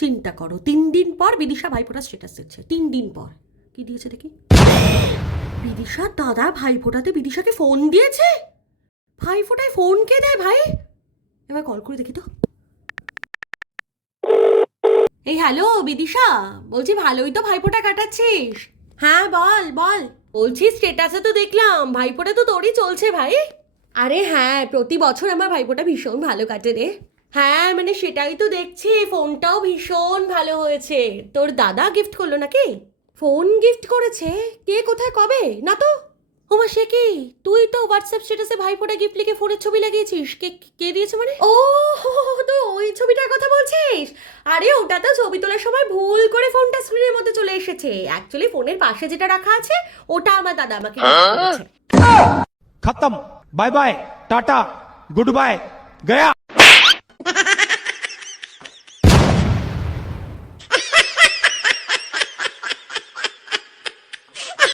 চিন্তা করো, 3 দিন পর বিদিশা ভাইফোঁটা স্ট্যাটাস দিচ্ছে। 3 দিন পর কি দিয়েছে দেখি। বিদিশার দাদা ভাইফোঁটাতে বিদিশাকে ফোন দিয়েছে। ভাইফোঁটায় ফোন কে দেয় ভাই? এবার কল করে দেখি তো। এই হ্যালো বিদিশা, বলছি ভালোই তো ভাইফোঁটা কাটাচ্ছিস? হ্যাঁ বল বল। বলছি স্ট্যাটাসে তো দেখলাম ভাইফোঁটা তো তোরই চলছে ভাই। আরে হ্যাঁ, প্রতি বছর আমার ভাইফোঁটা ভীষণ ভালো কাটে রে। হ্যাঁ মানে সেটাই তো দেখছি, ফোনটাও ভীষণ ভালো হয়েছে। তোর দাদা গিফট করলো নাকি? ফোন গিফট করেছে? কে, কোথায়, কবে? না তো। ওমা সে কি, তুই তো হোয়াটসঅ্যাপ স্ট্যাটাসে ভাইফোঁটা গিফট লিখে ফোনের ছবি লাগিয়েছিস। কে কে দিয়েছে মানে? ও তো ওই ছবিটার কথা বলছিস? আরে ওটা তো ছবি তোলার সময় ভুল করে ফোনটা স্ক্রিনের মধ্যে চলে এসেছে। অ্যাকচুয়ালি ফোনের পাশে যেটা রাখা আছে ওটা আমার দাদা আমাকে gift করেছে। खत्म। Bye bye tata goodbye गया।